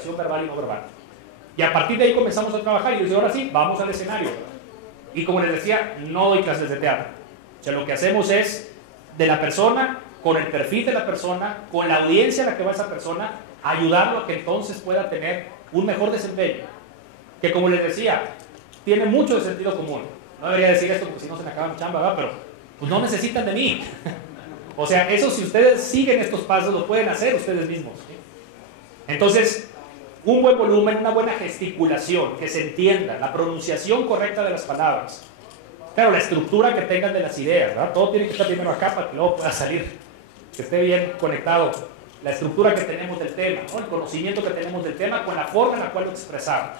comunicación verbal y no verbal. Y a partir de ahí comenzamos a trabajar y yo digo, ahora sí, vamos al escenario. Y como les decía, no doy clases de teatro. O sea, lo que hacemos es de la persona, con el perfil de la persona, con la audiencia a la que va esa persona, ayudarlo a que entonces pueda tener un mejor desempeño. Que como les decía, tiene mucho de sentido común. No debería decir esto porque si no se me acaba mi chamba, ¿verdad? Pero pues no necesitan de mí. O sea, eso si ustedes siguen estos pasos lo pueden hacer ustedes mismos. Entonces, un buen volumen, una buena gesticulación, que se entienda, la pronunciación correcta de las palabras. Claro, la estructura que tengan de las ideas, ¿verdad? Todo tiene que estar primero acá para que luego pueda salir, que esté bien conectado. La estructura que tenemos del tema, ¿no? El conocimiento que tenemos del tema con la forma en la cual lo expresamos.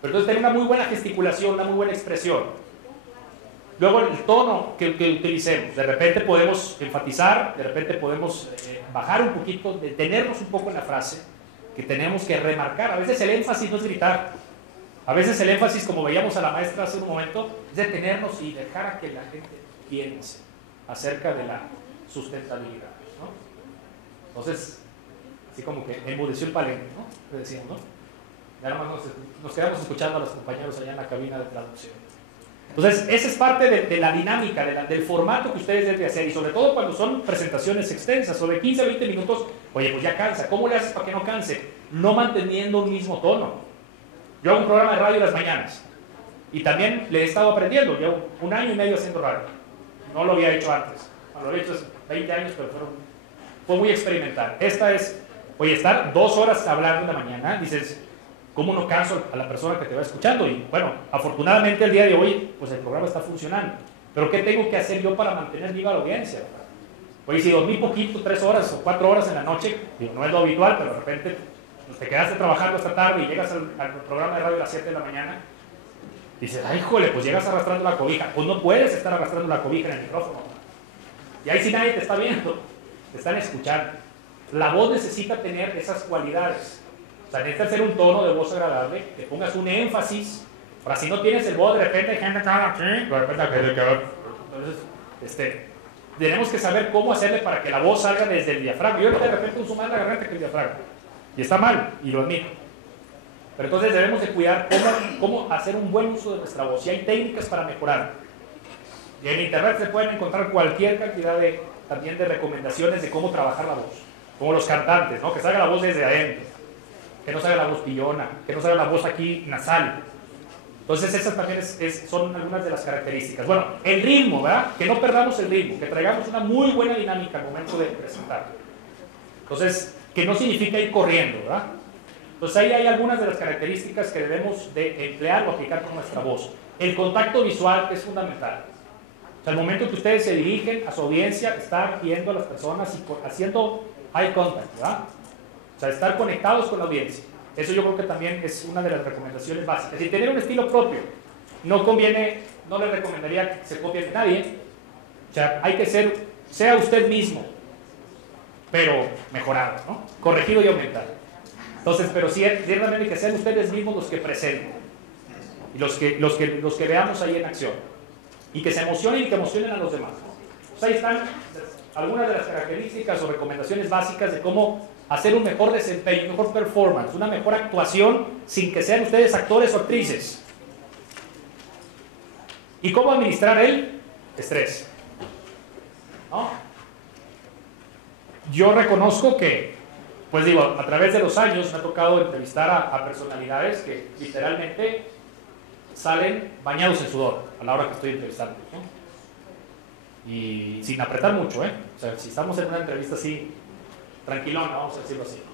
Pero entonces tener una muy buena gesticulación, una muy buena expresión. Luego el tono que utilicemos, de repente podemos enfatizar, de repente podemos bajar un poquito, detenernos un poco en la frase, que tenemos que remarcar. A veces el énfasis no es gritar, a veces el énfasis, como veíamos a la maestra hace un momento, es detenernos y dejar a que la gente piense acerca de la sustentabilidad, ¿no? Entonces, así como que embudeció el palenque, ¿no? Le decíamos, ¿no? Ya nomás nos quedamos escuchando a los compañeros allá en la cabina de traducción. Entonces, esa es parte de la dinámica, del formato que ustedes deben hacer, y sobre todo cuando son presentaciones extensas, o de 15 a 20 minutos, oye, pues ya cansa. ¿Cómo le haces para que no canse? No manteniendo un mismo tono. Yo hago un programa de radio en las mañanas, y también le he estado aprendiendo. Llevo 1 año y medio haciendo radio. No lo había hecho antes. Lo había hecho hace 20 años, pero fue muy experimental. Esta es, oye, estar 2 horas hablando en la mañana, dices, ¿cómo no canso a la persona que te va escuchando? Y bueno, afortunadamente el día de hoy, pues el programa está funcionando. Pero ¿qué tengo que hacer yo para mantener viva la audiencia? Oye, si dormí poquito, 3 horas o 4 horas en la noche, no es lo habitual, pero de repente te quedaste trabajando esta tarde y llegas al programa de radio a las 7 de la mañana, dices, ay, híjole, pues llegas arrastrando la cobija. Pues no puedes estar arrastrando la cobija en el micrófono. Y ahí sí nadie te está viendo, te están escuchando. La voz necesita tener esas cualidades. O sea, necesitas hacer un tono de voz agradable, que pongas un énfasis, para si no tienes el voz, de repente gente está aquí, de repente entonces, tenemos que saber cómo hacerle para que la voz salga desde el diafragma. Yo de repente uso más la garganta que el diafragma, y está mal, y lo admito. Pero entonces debemos de cuidar cómo hacer un buen uso de nuestra voz, y hay técnicas para mejorar. Y en internet se pueden encontrar cualquier cantidad también de recomendaciones de cómo trabajar la voz, como los cantantes, ¿no? Que salga la voz desde adentro, que no salga la voz pillona, que no salga la voz aquí nasal. Entonces esas también son algunas de las características. Bueno, el ritmo, ¿verdad? Que no perdamos el ritmo, que traigamos una muy buena dinámica al momento de presentar. Entonces, que no significa ir corriendo, ¿verdad? Entonces ahí hay algunas de las características que debemos de emplear o aplicar con nuestra voz. El contacto visual es fundamental. O sea, al momento que ustedes se dirigen a su audiencia, estar viendo a las personas y haciendo eye contact, ¿verdad? O sea, estar conectados con la audiencia. Eso yo creo que también es una de las recomendaciones básicas. Y tener un estilo propio. No les recomendaría que se copien de nadie. O sea, hay que sea usted mismo, pero mejorado, ¿no? Corregido y aumentado. Entonces, pero sí, realmente que sean ustedes mismos los que presenten. Y los que veamos ahí en acción. Y que se emocionen y que emocionen a los demás. Pues ahí están algunas de las características o recomendaciones básicas de cómo hacer un mejor desempeño, un mejor performance, una mejor actuación sin que sean ustedes actores o actrices. ¿Y cómo administrar el estrés? ¿No? Yo reconozco que, pues digo, a través de los años me ha tocado entrevistar a personalidades que literalmente salen bañados en sudor a la hora que estoy entrevistando, ¿no? Y sin apretar mucho, ¿eh? O sea, si estamos en una entrevista así, tranquilona, vamos a decirlo así, ¿no?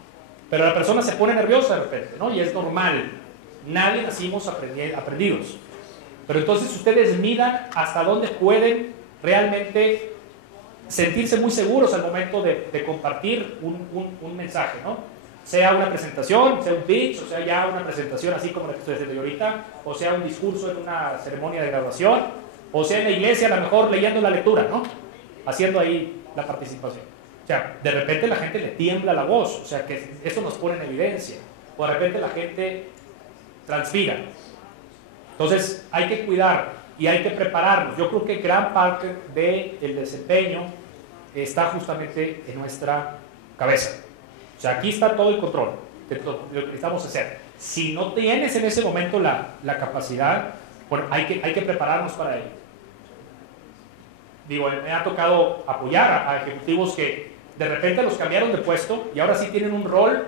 Pero la persona se pone nerviosa de repente, ¿no? Y es normal. Nadie nacimos aprendidos. Pero entonces ustedes midan hasta dónde pueden realmente sentirse muy seguros al momento de compartir un mensaje, ¿no? Sea una presentación, sea un pitch, o sea ya una presentación así como la que estoy haciendo yo ahorita, o sea un discurso en una ceremonia de graduación, o sea en la iglesia a lo mejor leyendo la lectura, ¿no? Haciendo ahí la participación. O sea, de repente la gente le tiembla la voz, o sea que eso nos pone en evidencia, o de repente la gente transpira. Entonces hay que cuidar y hay que prepararnos. Yo creo que gran parte del desempeño está justamente en nuestra cabeza. O sea, aquí está todo el control. lo que necesitamos hacer. Si no tienes en ese momento la capacidad, bueno, hay que prepararnos para ello. Digo, me ha tocado apoyar a ejecutivos que de repente los cambiaron de puesto y ahora sí tienen un rol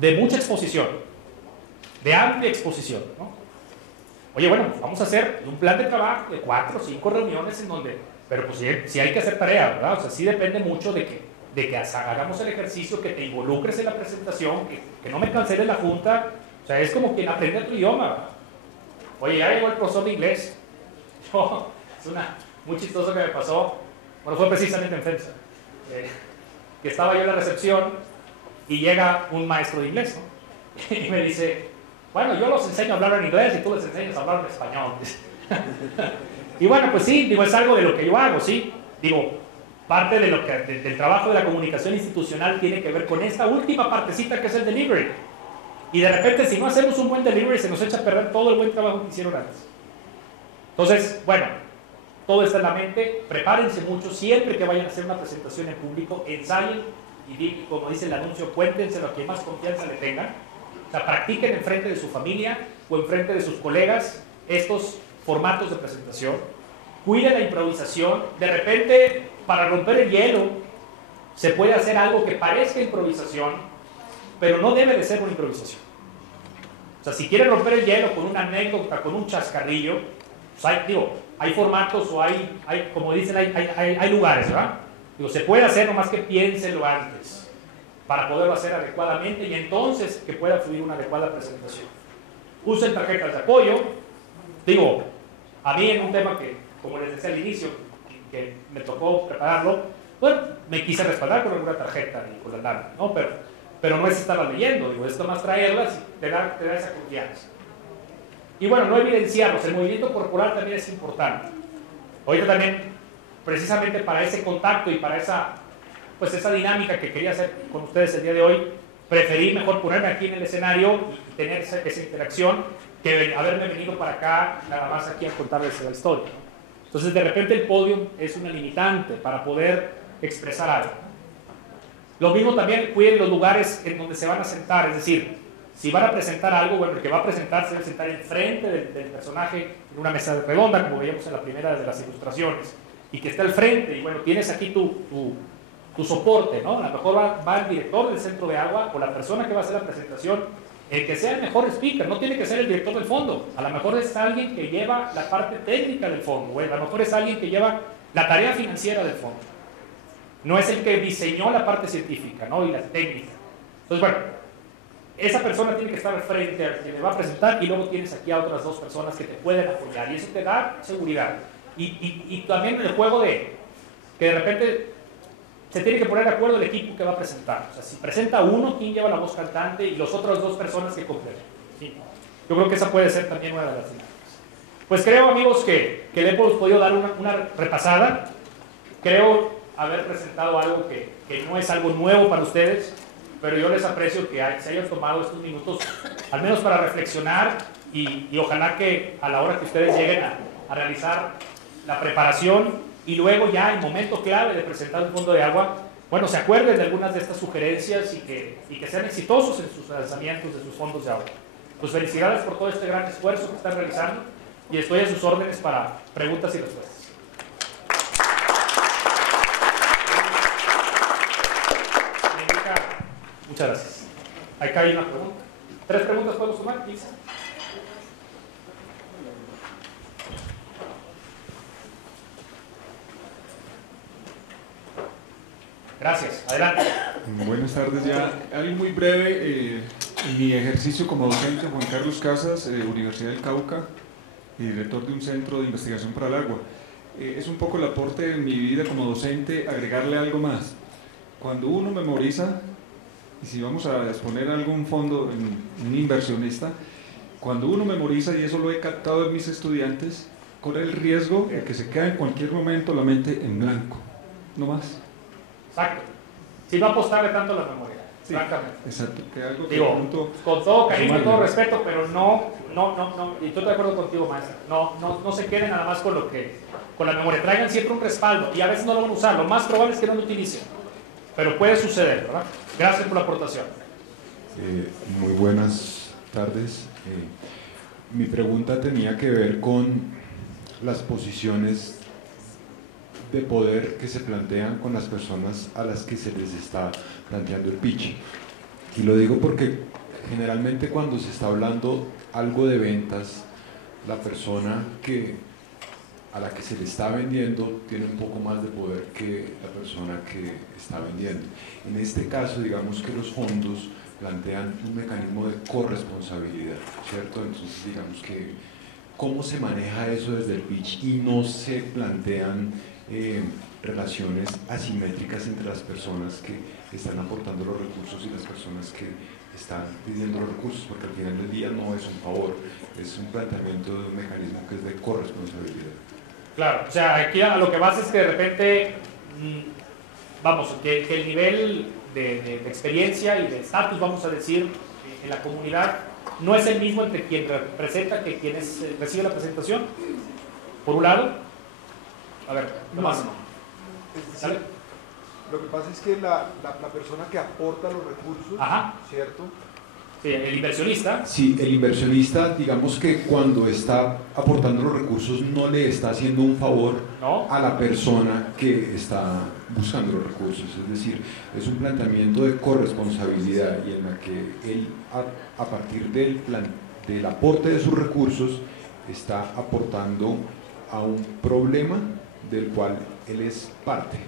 de mucha exposición, de amplia exposición, ¿no? Oye, bueno, pues vamos a hacer un plan de trabajo de 4 o 5 reuniones en donde, pero pues sí hay que hacer tarea, ¿verdad? O sea, sí depende mucho de que hagamos el ejercicio, que te involucres en la presentación, que no me canceles la junta. O sea, es como quien aprende tu idioma, ¿verdad? Oye, ya llegó el profesor de inglés. Es muy chistoso que me pasó. Bueno, fue precisamente en FEMSA. Que estaba yo en la recepción y llega un maestro de inglés, ¿no? Y me dice, bueno, yo los enseño a hablar en inglés y tú les enseñas a hablar en español. Y bueno, pues sí, digo, es algo de lo que yo hago, sí. Digo, parte de del trabajo de la comunicación institucional tiene que ver con esta última partecita que es el delivery. Y de repente, si no hacemos un buen delivery, se nos echa a perder todo el buen trabajo que hicieron antes. Entonces, bueno, todo está en la mente. Prepárense mucho. Siempre que vayan a hacer una presentación en público, ensayen y, como dice el anuncio, cuéntenselo a quien más confianza le tengan. O sea, practiquen en frente de su familia o en frente de sus colegas estos formatos de presentación. Cuiden la improvisación. De repente, para romper el hielo, se puede hacer algo que parezca improvisación, pero no debe de ser una improvisación. O sea, si quieren romper el hielo con una anécdota, con un chascarrillo, pues hay formatos o como dicen, hay lugares, ¿verdad? Digo, se puede hacer, nomás que piénsenlo antes para poderlo hacer adecuadamente y entonces que pueda fluir una adecuada presentación. Usen tarjetas de apoyo. Digo, a mí en un tema que, como les decía al inicio, que me tocó prepararlo, bueno, me quise respaldar con alguna tarjeta y con la lana, ¿no? Pero no es estarlas leyendo, digo, es nomás traerlas y te da esa confianza. Y bueno, no evidenciarlos, el movimiento corporal también es importante. Ahorita también, precisamente para ese contacto y para esa dinámica que quería hacer con ustedes el día de hoy, preferí mejor ponerme aquí en el escenario y tener esa interacción que haberme venido para acá, nada más aquí a contarles la historia, ¿no? Entonces, de repente el podio es una limitante para poder expresar algo. Lo mismo también, cuiden los lugares en donde se van a sentar, es decir, si van a presentar algo, bueno, el que va a presentar se debe sentar enfrente del personaje en una mesa redonda, como veíamos en la primera de las ilustraciones, y que esté al frente, y bueno, tienes aquí tu soporte, ¿no? A lo mejor va el director del centro de agua o la persona que va a hacer la presentación, el que sea el mejor speaker, no tiene que ser el director del fondo, a lo mejor es alguien que lleva la parte técnica del fondo, o a lo mejor es alguien que lleva la tarea financiera del fondo. No es el que diseñó la parte científica, ¿no? Y la técnica. Entonces, bueno, esa persona tiene que estar al frente al que le va a presentar y luego tienes aquí a otras 2 personas que te pueden apoyar y eso te da seguridad. Y también el juego de que de repente se tiene que poner de acuerdo el equipo que va a presentar. O sea, si presenta uno, ¿quién lleva la voz cantante? Y las otras 2 personas que completan. ¿Sí? Yo creo que esa puede ser también una de las dinámicas. Pues creo, amigos, que le hemos podido dar una repasada. Creo haber presentado algo que no es algo nuevo para ustedes, pero yo les aprecio que se hayan tomado estos minutos, al menos para reflexionar y ojalá que a la hora que ustedes lleguen a realizar la preparación y luego ya el momento clave de presentar un fondo de agua, bueno, se acuerden de algunas de estas sugerencias y que sean exitosos en sus lanzamientos de sus fondos de agua. Pues felicidades por todo este gran esfuerzo que están realizando y estoy a sus órdenes para preguntas y respuestas. Muchas gracias. Acá hay una pregunta. 3 preguntas podemos sumar, 15. Gracias, adelante. Buenas tardes, ya algo muy breve. Mi ejercicio como docente, Juan Carlos Casas, Universidad del Cauca, y director de un centro de investigación para el agua. Es un poco el aporte de mi vida como docente, agregarle algo más. Cuando uno memoriza, y si vamos a exponer algún fondo en un inversionista, cuando uno memoriza, y eso lo he captado en mis estudiantes, corre el riesgo de que se quede en cualquier momento la mente en blanco, no más. Exacto. Si no apostarle tanto a la memoria. Sí, exactamente. Exacto. Que algo que digo, con todo cariño y todo respeto, pero no, y estoy de acuerdo contigo, maestra, no se queden nada más con la memoria, traigan siempre un respaldo, y a veces no lo van a usar, lo más probable es que no lo utilicen, pero puede suceder, ¿verdad? Gracias por la aportación. Muy buenas tardes. Mi pregunta tenía que ver con las posiciones de poder que se plantean con las personas a las que se les está planteando el pitch. Y lo digo porque generalmente cuando se está hablando algo de ventas, la persona a la que se le está vendiendo tiene un poco más de poder que la persona que está vendiendo. En este caso, digamos que los fondos plantean un mecanismo de corresponsabilidad, ¿cierto? Entonces, digamos que cómo se maneja eso desde el pitch y no se plantean relaciones asimétricas entre las personas que están aportando los recursos y las personas que están pidiendo los recursos, porque al final del día no es un favor, es un planteamiento de un mecanismo que es de corresponsabilidad. Claro, o sea, aquí a lo que vas es que de repente, vamos, que el nivel de experiencia y de estatus, vamos a decir, en la comunidad no es el mismo entre quien representa que quien recibe la presentación, por un lado. A ver, nomás. ¿Sale? Lo que pasa es que la persona que aporta los recursos, ajá, ¿cierto? Sí, el inversionista. Sí, el inversionista, digamos que cuando está aportando los recursos no le está haciendo un favor a la persona que está buscando los recursos, es decir, es un planteamiento de corresponsabilidad y en la que él, a partir del aporte de sus recursos, está aportando a un problema del cual él es parte.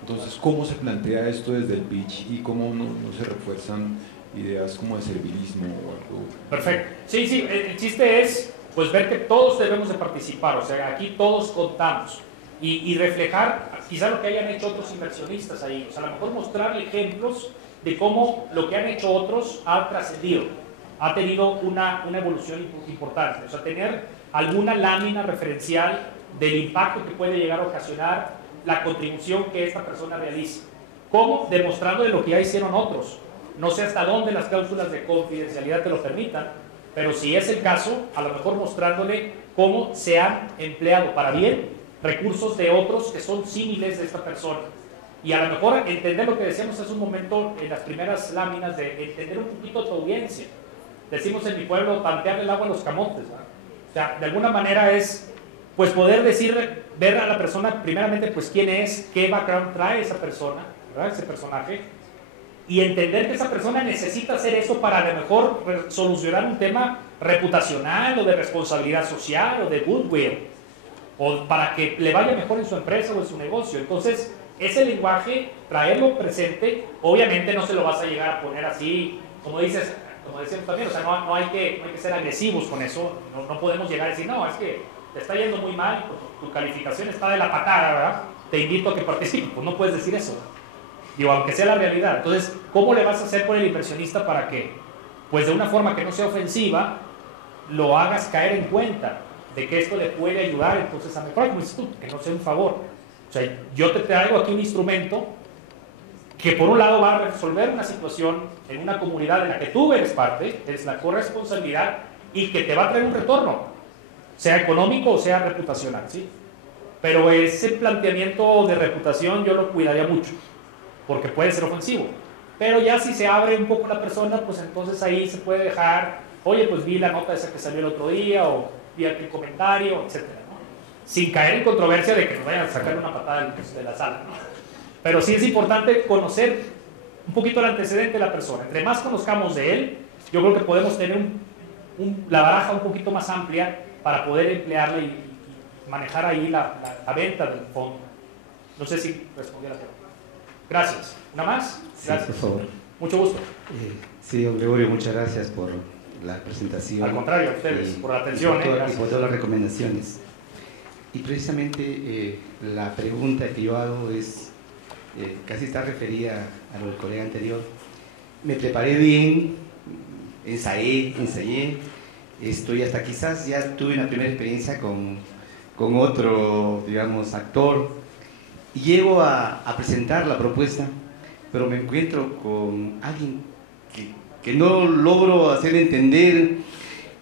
Entonces, ¿cómo se plantea esto desde el pitch y cómo no se refuerzan ideas como de servilismo o algo? Perfecto. Sí, sí, el chiste es pues ver que todos debemos de participar, o sea, aquí todos contamos y reflejar quizá lo que hayan hecho otros inversionistas ahí, o sea, a lo mejor mostrarle ejemplos de cómo lo que han hecho otros ha trascendido, ha tenido una evolución importante, o sea, tener alguna lámina referencial del impacto que puede llegar a ocasionar la contribución que esta persona realiza. ¿Cómo? Demostrándole lo que ya hicieron otros. No sé hasta dónde las cláusulas de confidencialidad te lo permitan, pero si es el caso, a lo mejor mostrándole cómo se han empleado para bien recursos de otros que son símiles de esta persona. Y a lo mejor entender lo que decíamos hace un momento en las primeras láminas, de entender un poquito tu audiencia. Decimos en mi pueblo, tantear el agua a los camotes, ¿verdad? O sea, de alguna manera es pues poder decir, ver a la persona primeramente pues quién es, qué background trae esa persona, ¿verdad? Ese personaje, y entender que esa persona necesita hacer eso para a lo mejor solucionar un tema reputacional o de responsabilidad social o de goodwill, o para que le vaya mejor en su empresa o en su negocio. Entonces, ese lenguaje, traerlo presente, obviamente no se lo vas a llegar a poner así, como dices, como decíamos también, o sea, no hay que ser agresivos con eso, no podemos llegar a decir, no, es que te está yendo muy mal, tu calificación está de la patada, ¿verdad? Te invito a que participes. Pues no puedes decir eso, digo, aunque sea la realidad. Entonces, ¿cómo le vas a hacer con el inversionista para que, pues de una forma que no sea ofensiva, lo hagas caer en cuenta de que esto le puede ayudar entonces a mejorar, como dices tú, que no sea un favor? O sea, yo te traigo aquí un instrumento que por un lado va a resolver una situación en una comunidad en la que tú eres parte, es la corresponsabilidad, y que te va a traer un retorno, sea económico o sea reputacional, ¿sí? Pero ese planteamiento de reputación yo lo cuidaría mucho, porque puede ser ofensivo. Pero ya si se abre un poco la persona, pues entonces ahí se puede dejar, oye, pues vi la nota esa que salió el otro día, o vi aquel comentario, etcétera, ¿no? Sin caer en controversia de que nos vayan a sacar una patada de la sala, ¿no? Pero sí es importante conocer un poquito el antecedente de la persona. Entre más conozcamos de él, yo creo que podemos tener la baraja un poquito más amplia para poder emplearla y manejar ahí la venta del fondo. No sé si respondí a la pregunta. Gracias. ¿Una más? Gracias. Sí, por favor. Mucho gusto. Sí, don Gregorio, muchas gracias por la presentación. Al contrario, a ustedes, por la atención. Y por todas las recomendaciones. Y precisamente la pregunta que yo hago es, casi está referida a lo del colega anterior. Me preparé bien, ensayé, estoy hasta quizás ya tuve una primera experiencia con otro, digamos, actor, y llego a presentar la propuesta, pero me encuentro con alguien que no logro hacer entender,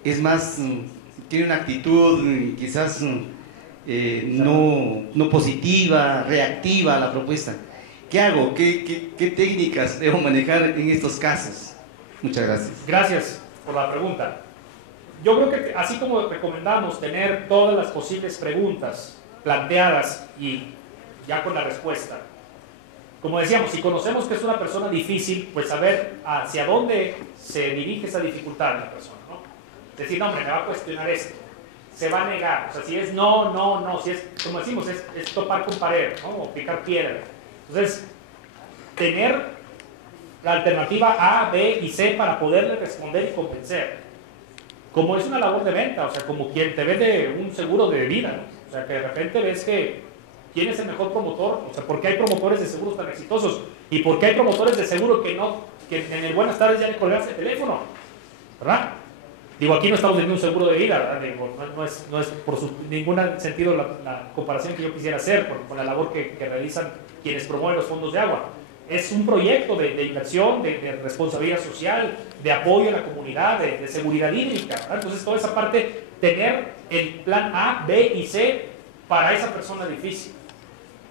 es más, tiene una actitud quizás no positiva, reactiva a la propuesta. ¿Qué hago? ¿Qué técnicas debo manejar en estos casos? Muchas gracias. Gracias por la pregunta. Yo creo que así como recomendamos tener todas las posibles preguntas planteadas y ya con la respuesta, como decíamos, si conocemos que es una persona difícil, pues saber hacia dónde se dirige esa dificultad de la persona, ¿no? Decir, no, hombre, me va a cuestionar esto, se va a negar, o sea, si es no, si es, como decimos, es topar con pared, ¿no? O picar piedra. Entonces, tener la alternativa A, B y C para poderle responder y convencer. Como es una labor de venta, o sea, como quien te vende un seguro de vida, ¿no? O sea, que de repente ves que quién es el mejor promotor, o sea, ¿por qué hay promotores de seguros tan exitosos? ¿Y por qué hay promotores de seguro que en el buenas tardes ya le colgaste el teléfono? ¿Verdad? Digo, aquí no estamos vendiendo un seguro de vida, ¿verdad? Digo, no es por ningún sentido la comparación que yo quisiera hacer con la labor que realizan quienes promueven los fondos de agua. Es un proyecto de inversión, de responsabilidad social, de apoyo a la comunidad, de seguridad hídrica, ¿verdad? Entonces, toda esa parte, tener el plan A, B y C para esa persona difícil.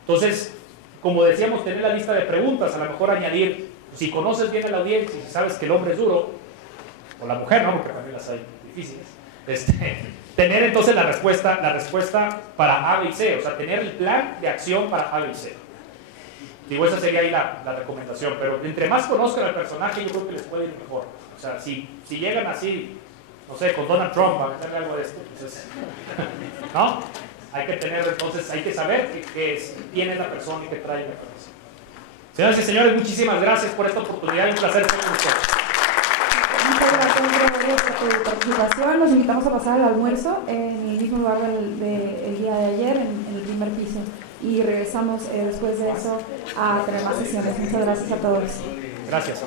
Entonces, como decíamos, tener la lista de preguntas, a lo mejor añadir, si conoces bien a la audiencia y si sabes que el hombre es duro, o la mujer, ¿no? Porque también las hay difíciles, tener entonces la respuesta para A, B y C, o sea, tener el plan de acción para A, B y C. Digo, esa sería ahí la recomendación, pero entre más conozcan al personaje, yo creo que les puede ir mejor. O sea, si llegan así, no sé, con Donald Trump a meterle algo de esto, entonces, ¿no? Hay que saber quién es la persona y qué trae la persona. Señoras y señores, muchísimas gracias por esta oportunidad y un placer estar con ustedes. Muchas gracias, Gregorio, por tu participación. Los invitamos a pasar al almuerzo en el mismo lugar del día de ayer, en el primer piso. Y regresamos después de eso a tener más sesiones. Muchas gracias a todos. Gracias.